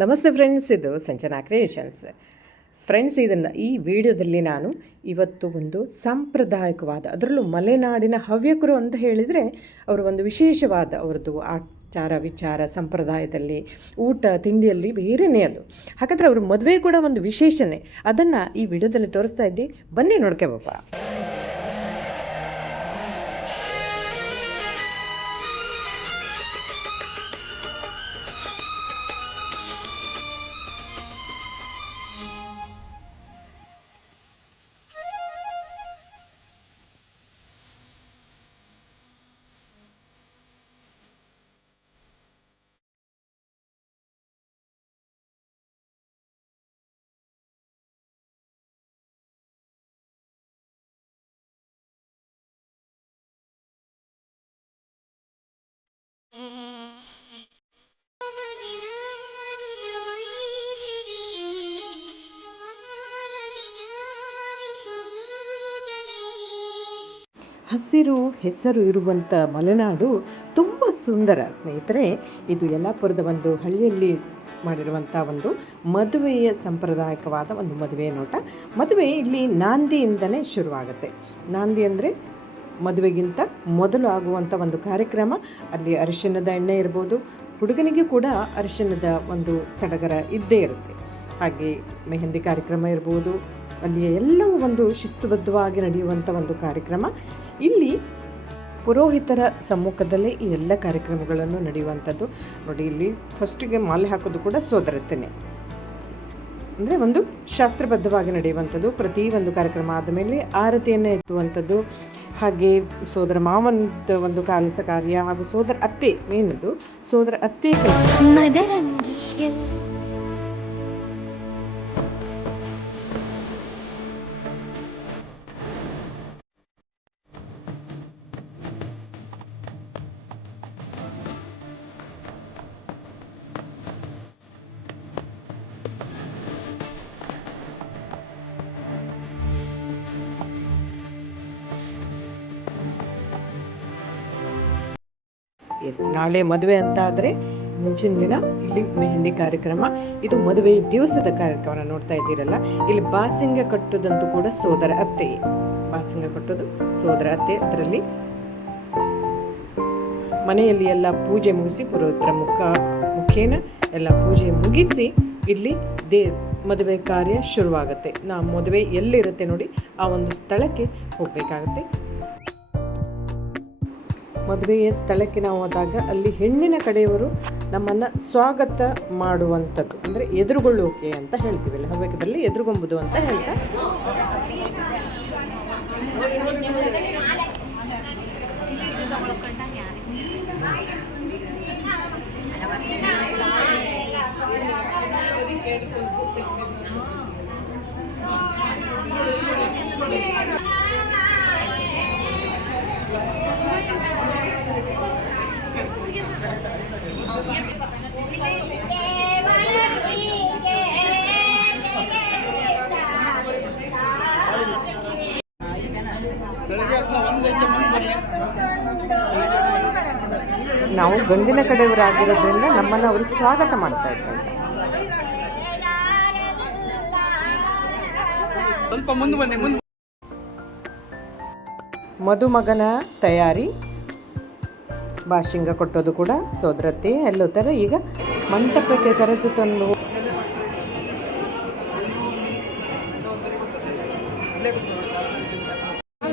ನಮಸ್ತೆ ಫ್ರೆಂಡ್ಸ್, ಇದು ಸಂಚನಾ creations. Friends, ಈ ವಿಡಿಯೋದಲ್ಲಿ ನಾನು ಇವತ್ತು ಒಂದು ಸಾಂಪ್ರದಾಯಿಕವಾದ, ಅದರಲ್ಲೂ ಮಲೆನಾಡಿನ ಹವ್ಯಕರು ಅಂತ ಹೇಳಿದರೆ ಅವರು ಒಂದು ವಿಶೇಷವಾದ ಅವ್ರದ್ದು ಆಚಾರ ವಿಚಾರ ಸಂಪ್ರದಾಯದಲ್ಲಿ ಊಟ ತಿಂಡಿಯಲ್ಲಿ ಬೇರೆಯೇ ಅದು. ಹಾಗಾದರೆ ಅವ್ರ ಮದುವೆ ಕೂಡ ಒಂದು ವಿಶೇಷನೇ. ಅದನ್ನು ಈ ವಿಡಿಯೋದಲ್ಲಿ ತೋರಿಸ್ತಾ ಇದ್ದಿ, ಬನ್ನಿ ನೋಡ್ಕೋಬಪ್ಪ. ಹಸಿರು ಹೆಸರು ಇರುವಂಥ ಮಲೆನಾಡು ತುಂಬ ಸುಂದರ ಸ್ನೇಹಿತರೆ. ಇದು ಯಲ್ಲಾಪುರದ ಒಂದು ಹಳ್ಳಿಯಲ್ಲಿ ಮಾಡಿರುವಂಥ ಒಂದು ಮದುವೆಯ ಸಾಂಪ್ರದಾಯಿಕವಾದ ಒಂದು ಮದುವೆಯ ನೋಟ. ಮದುವೆ ಇಲ್ಲಿ ನಾಂದಿಯಿಂದನೇ ಶುರುವಾಗುತ್ತೆ. ನಾಂದಿ ಅಂದರೆ ಮದುವೆಗಿಂತ ಮೊದಲು ಆಗುವಂಥ ಒಂದು ಕಾರ್ಯಕ್ರಮ. ಅಲ್ಲಿ ಅರಿಶಿಣದ ಎಣ್ಣೆ ಇರ್ಬೋದು, ಹುಡುಗನಿಗೆ ಕೂಡ ಅರಿಶಿಣದ ಒಂದು ಸಡಗರ ಇದ್ದೇ ಇರುತ್ತೆ. ಹಾಗೆ ಮೆಹಂದಿ ಕಾರ್ಯಕ್ರಮ ಇರ್ಬೋದು. ಅಲ್ಲಿ ಎಲ್ಲವೂ ಒಂದು ಶಿಸ್ತುಬದ್ಧವಾಗಿ ನಡೆಯುವಂಥ ಒಂದು ಕಾರ್ಯಕ್ರಮ. ಇಲ್ಲಿ ಪುರೋಹಿತರ ಸಮ್ಮುಖದಲ್ಲೇ ಈ ಎಲ್ಲ ಕಾರ್ಯಕ್ರಮಗಳನ್ನು ನಡೆಯುವಂಥದ್ದು. ನೋಡಿ, ಇಲ್ಲಿ ಫಸ್ಟಿಗೆ ಮಾಲೆ ಹಾಕೋದು ಕೂಡ ಸೋದರತ್ತೆನೇ, ಅಂದರೆ ಒಂದು ಶಾಸ್ತ್ರಬದ್ಧವಾಗಿ ನಡೆಯುವಂಥದ್ದು. ಪ್ರತಿ ಒಂದು ಕಾರ್ಯಕ್ರಮ ಆದಮೇಲೆ ಆರತಿಯನ್ನು ಎತ್ತುವಂಥದ್ದು. ಹಾಗೆ ಸೋದರ ಮಾವನದ ಒಂದು ಕಾಲಸ ಕಾರ್ಯ ಹಾಗೂ ಸೋದರ ಅತ್ತೆ, ಮೇನದು ಸೋದರ ಅತ್ತೆ ನಾಳೆ ಮದುವೆ ಅಂತ ಆದರೆ ಮುಂಚಿನ ದಿನ ಇಲ್ಲಿ ಮೆಹಂದಿ ಕಾರ್ಯಕ್ರಮ. ಇದು ಮದುವೆ ದಿವಸದ ಕಾರ್ಯಕ್ರಮ ನೋಡ್ತಾ ಇದ್ದೀರಲ್ಲ. ಇಲ್ಲಿ ಬಾಸಿಂಗ ಕಟ್ಟೋದಂತೂ ಕೂಡ ಸೋದರ ಅತ್ತೆ, ಬಾಸಿಂಗ ಕಟ್ಟೋದು ಸೋದರ ಅತ್ತೆ. ಅದರಲ್ಲಿ ಮನೆಯಲ್ಲಿ ಎಲ್ಲ ಪೂಜೆ ಮುಗಿಸಿ, ಪುರೋಹಿತರ ಮುಖೇನ ಎಲ್ಲ ಪೂಜೆ ಮುಗಿಸಿ ಇಲ್ಲಿ ಮದುವೆ ಕಾರ್ಯ ಶುರುವಾಗುತ್ತೆ. ಮದುವೆ ಎಲ್ಲಿರುತ್ತೆ ನೋಡಿ, ಆ ಒಂದು ಸ್ಥಳಕ್ಕೆ ಹೋಗಬೇಕಾಗತ್ತೆ. ಮದುವೆಯ ಸ್ಥಳಕ್ಕೆ ನಾವು ಹೋದಾಗ ಅಲ್ಲಿ ಹೆಣ್ಣಿನ ಕಡೆಯವರು ನಮ್ಮನ್ನು ಸ್ವಾಗತ ಮಾಡುವಂಥದ್ದು, ಅಂದರೆ ಎದುರುಗೊಳ್ಳುವಿಕೆ ಅಂತ ಹೇಳ್ತೀವಲ್ಲ, ಹವ್ಯಕದಲ್ಲಿ ಎದುರುಗೊಂಬುದು ಅಂತ ಹೇಳ್ತಾ. ನಾವು ಗಂಡಿನ ಕಡೆಯವರಾಗಿರೋದ್ರಿಂದ ನಮ್ಮನ್ನು ಅವರು ಸ್ವಾಗತ ಮಾಡ್ತಾ ಇದ್ದಾರೆ. ಮದುಮಗನ ತಯಾರಿ, ಬಾಶಿಂಗ ಕೊಟ್ಟೋದು ಕೂಡ ಸೋದರತ್ತೆ ಎಲ್ಲೋ ಥರ. ಈಗ ಮಂಟಪಕ್ಕೆ ಕರೆದು ತಂದು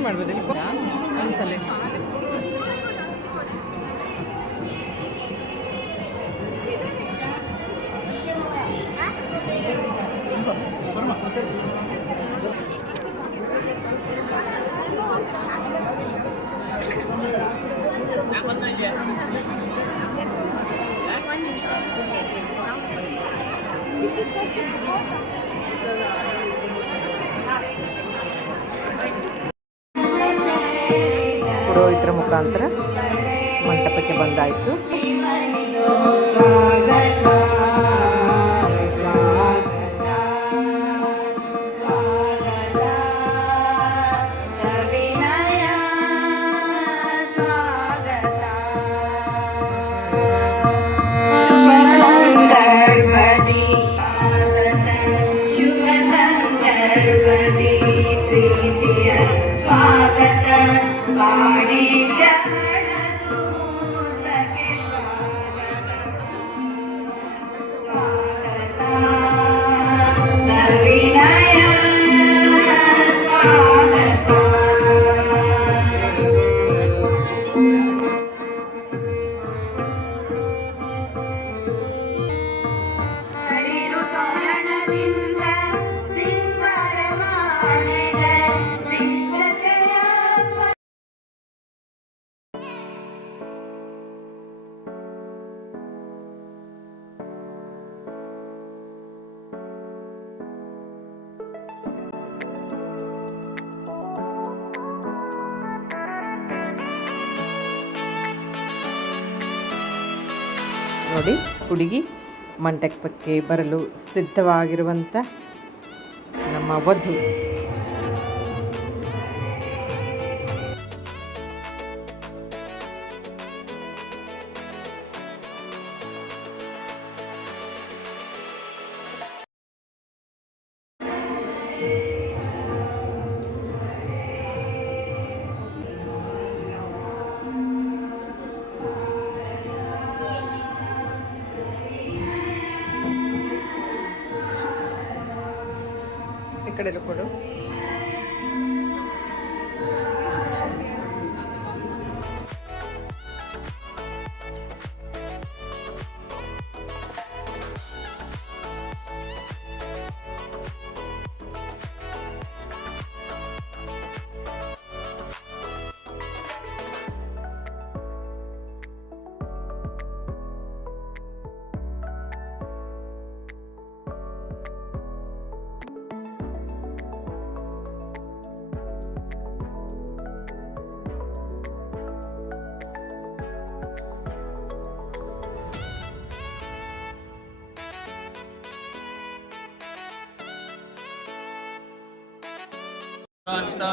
ಮಾಡ್ಬೋದಿಲ್ಲ ಒಂದ್ಸಲ. ಪುರೋಹಿತರ ಮುಖಾಂತರ ಮಂಟಪಕ್ಕೆ ಬಂದಾಯಿತು. ಸಂದರ್ಭದಿ ನೋಡಿ, ಹುಡುಗಿ ಮಂಟಪಕ್ಕೆ ಬರಲು ಸಿದ್ಧವಾಗಿರುವಂಥ ನಮ್ಮ ವಧು. ಈ ಕಡೆಯಲ್ಲೂ ಕೊಡು.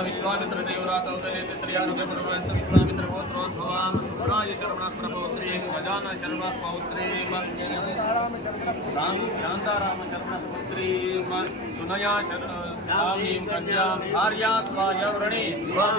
विश्वामित्र देवरात अवतले त्रयानुगे परमहंस विश्वामित्र गोत्रोद्भवां सुप्राय शरवणात् प्रपौत्रीं गजानन शरवणात् पौत्रीं शान्ताराम शरवणात् पुत्रीं सुनया शरणामीं कन्यां भार्यात्वा यवरणी स्वां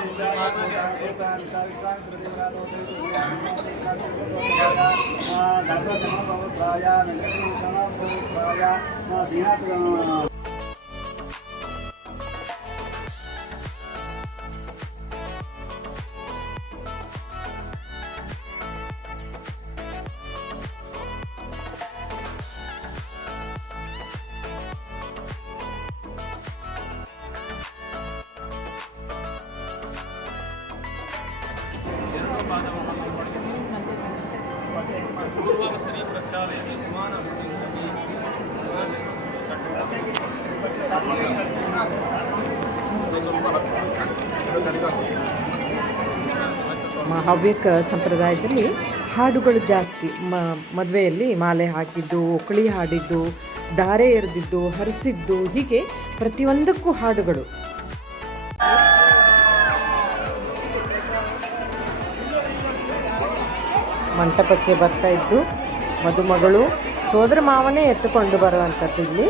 पूर्वावस्थी प्रक्षालयति ಹವ್ಯಕ ಸಂಪ್ರದಾಯದಲ್ಲಿ ಹಾಡುಗಳು ಜಾಸ್ತಿ. ಮದುವೆಯಲ್ಲಿ ಮಾಲೆ ಹಾಕಿದ್ದು, ಒಕ್ಕಳಿ ಹಾಡಿದ್ದು, ಧಾರೆ ಎರೆದಿದ್ದು, ಹರಿಸಿದ್ದು, ಹೀಗೆ ಪ್ರತಿಯೊಂದಕ್ಕೂ ಹಾಡುಗಳು. ಮಂಟಪಕ್ಕೆ ಬರ್ತಾ ಇದ್ದು ಮದುಮಗಳು ಸೋದರ ಮಾವನೇ ಎತ್ತುಕೊಂಡು ಬರುವಂಥದ್ದು ಇಲ್ಲಿ.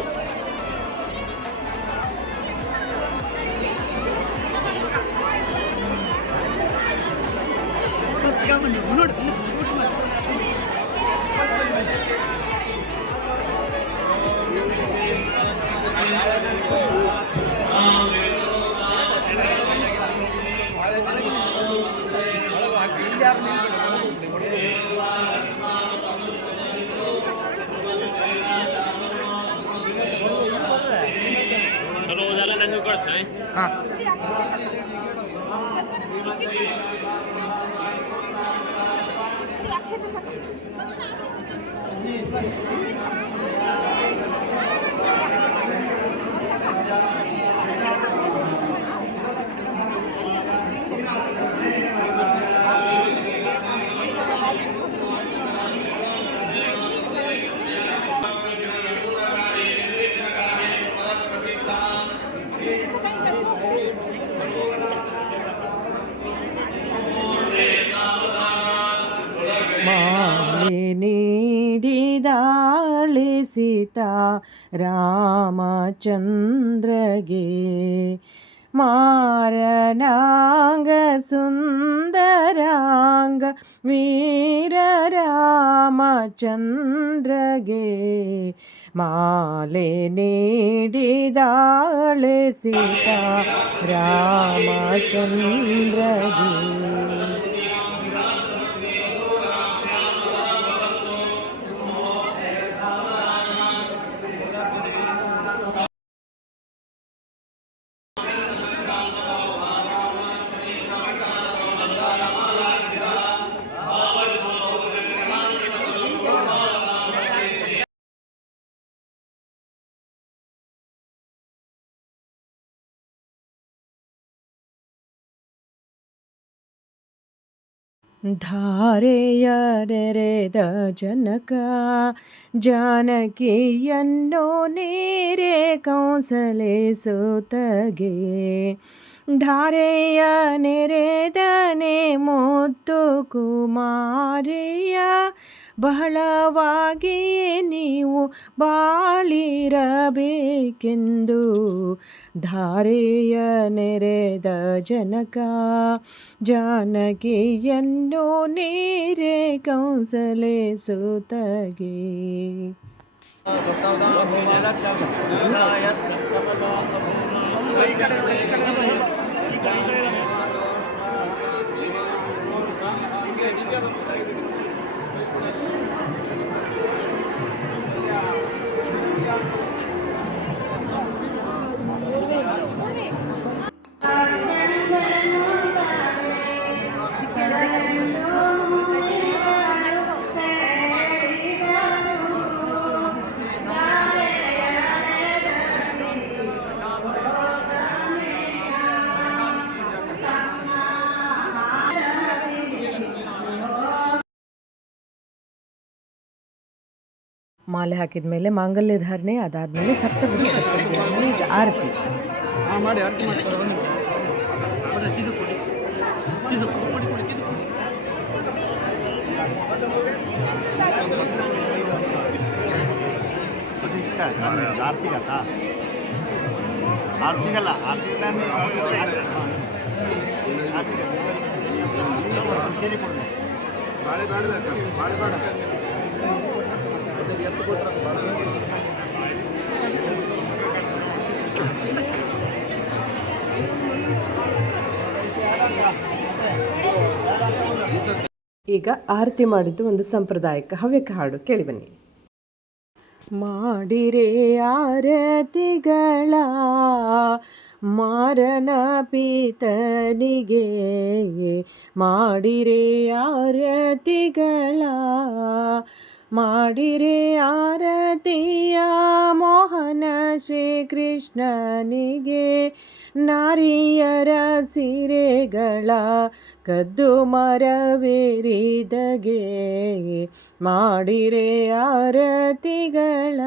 ಮಾಲೆ ನೀಡಿದಾಳೆ ಸೀತಾ ರಾಮಚಂದ್ರಗೆ, ಮಾರನಾಂಗ ಸುಂದರಾಂಗ ವೀರ ರಾಮಚಂದ್ರಗೆ, ಮಾಲೆ ನೀಡಿದಾಳೆ ಸೀತಾ ರಾಮಚಂದ್ರಗೆ. ಧಾರೆಯ ನೆರೆದ ಜನಕ ಜಾನಕಿಯನ್ನು ನೀರೇ ಕೌಸಲಿಸುತ್ತಗೆ ಧಾರೆಯ ನೆರೆದನೆ ಮುತ್ತು ಕುಮಾರಿಯ ಬಹಳವಾಗಿ ನೀವು ಬಾಳಿರಬೇಕೆಂದು ಧಾರೆಯ ನೆರೆದ ಜನಕ ಜಾನಕಿಯನ್ನು ನೀರೇ ಕೌಸಲಿಸುತ್ತಗೆ. ಮಾಲೆ ಹಾಕಿದ ಮೇಲೆ ಮಾಂಗಲ್ಯ ಧಾರಣೆ, ಅದಾದಮೇಲೆ ಸಪ್ತಪದಿ ಈಗ ಆರತಿ. ಮಾಡಿ ಆರತಿ ಮಾಡ್ತಾರೆ. ಈಗ ಆರತಿ ಮಾಡಿದ್ದು ಒಂದು ಸಾಂಪ್ರದಾಯಿಕ ಹವ್ಯಕ ಹಾಡು, ಕೇಳಿ ಬನ್ನಿ. ಮಾಡಿರೆ ಆರತಿಗಳ ಮಾರನ ಪೀತನಿಗೆ, ಮಾಡಿರೆ ಆರತಿಗಳ ಮಾಡಿರೆ ಆರತಿಯ ಮೋಹನ ಶ್ರೀಕೃಷ್ಣನಿಗೆ, ನಾರಿಯರ ಸೀರೆಗಳ ಕದ್ದು ಮರವೇರಿದಗೆ, ಮಾಡಿರೆ ಆರತಿಗಳ.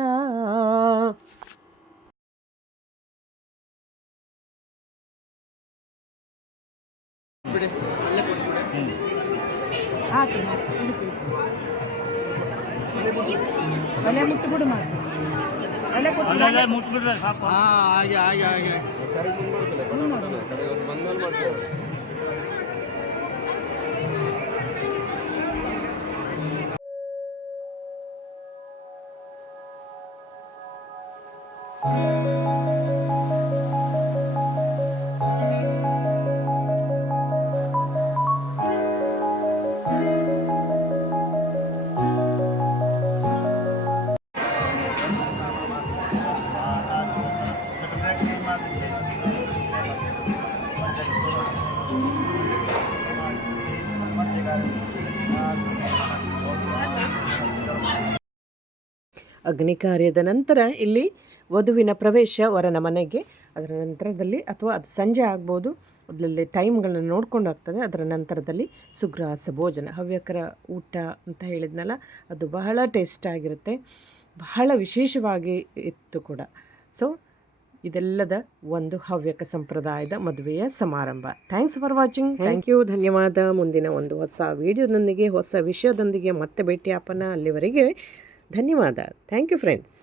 ಅಲ್ಲೇ ಮುಟ್ಬಿಡು ಮಾತು, ಅಲ್ಲೇ ಮುಟ್ಬಿಡ್ರೆ ಸಾಕು. ಹಾಗೆ ಹಾಗೆ ಹಾಗೆ ಅಗ್ನಿ ಕಾರ್ಯದ ನಂತರ ಇಲ್ಲಿ ವಧುವಿನ ಪ್ರವೇಶ ವರನ ಮನೆಗೆ. ಅದರ ನಂತರದಲ್ಲಿ ಅಥವಾ ಅದು ಸಂಜೆ ಆಗ್ಬೋದು, ಅದರಲ್ಲಿ ಟೈಮ್ಗಳನ್ನು ನೋಡ್ಕೊಂಡು ಆಗ್ತದೆ. ಅದರ ನಂತರದಲ್ಲಿ ಸುಗ್ರಾಸ ಭೋಜನ, ಹವ್ಯಕರ ಊಟ ಅಂತ ಹೇಳಿದ್ನಲ್ಲ, ಅದು ಬಹಳ ಟೇಸ್ಟ್ ಆಗಿರುತ್ತೆ, ಬಹಳ ವಿಶೇಷವಾಗಿ ಇತ್ತು ಕೂಡ. ಸೊ ಇದೆಲ್ಲದ ಒಂದು ಹವ್ಯಕ ಸಂಪ್ರದಾಯದ ಮದುವೆಯ ಸಮಾರಂಭ. Thanks for watching. Thank you, ಧನ್ಯವಾದ. ಮುಂದಿನ ಒಂದು ಹೊಸ ವಿಡಿಯೋದೊಂದಿಗೆ ಹೊಸ ವಿಷಯದೊಂದಿಗೆ ಮತ್ತೆ ಭೇಟಿಯಾಪನ. ಅಲ್ಲಿವರೆಗೆ ಧನ್ಯವಾದ. Thank you friends.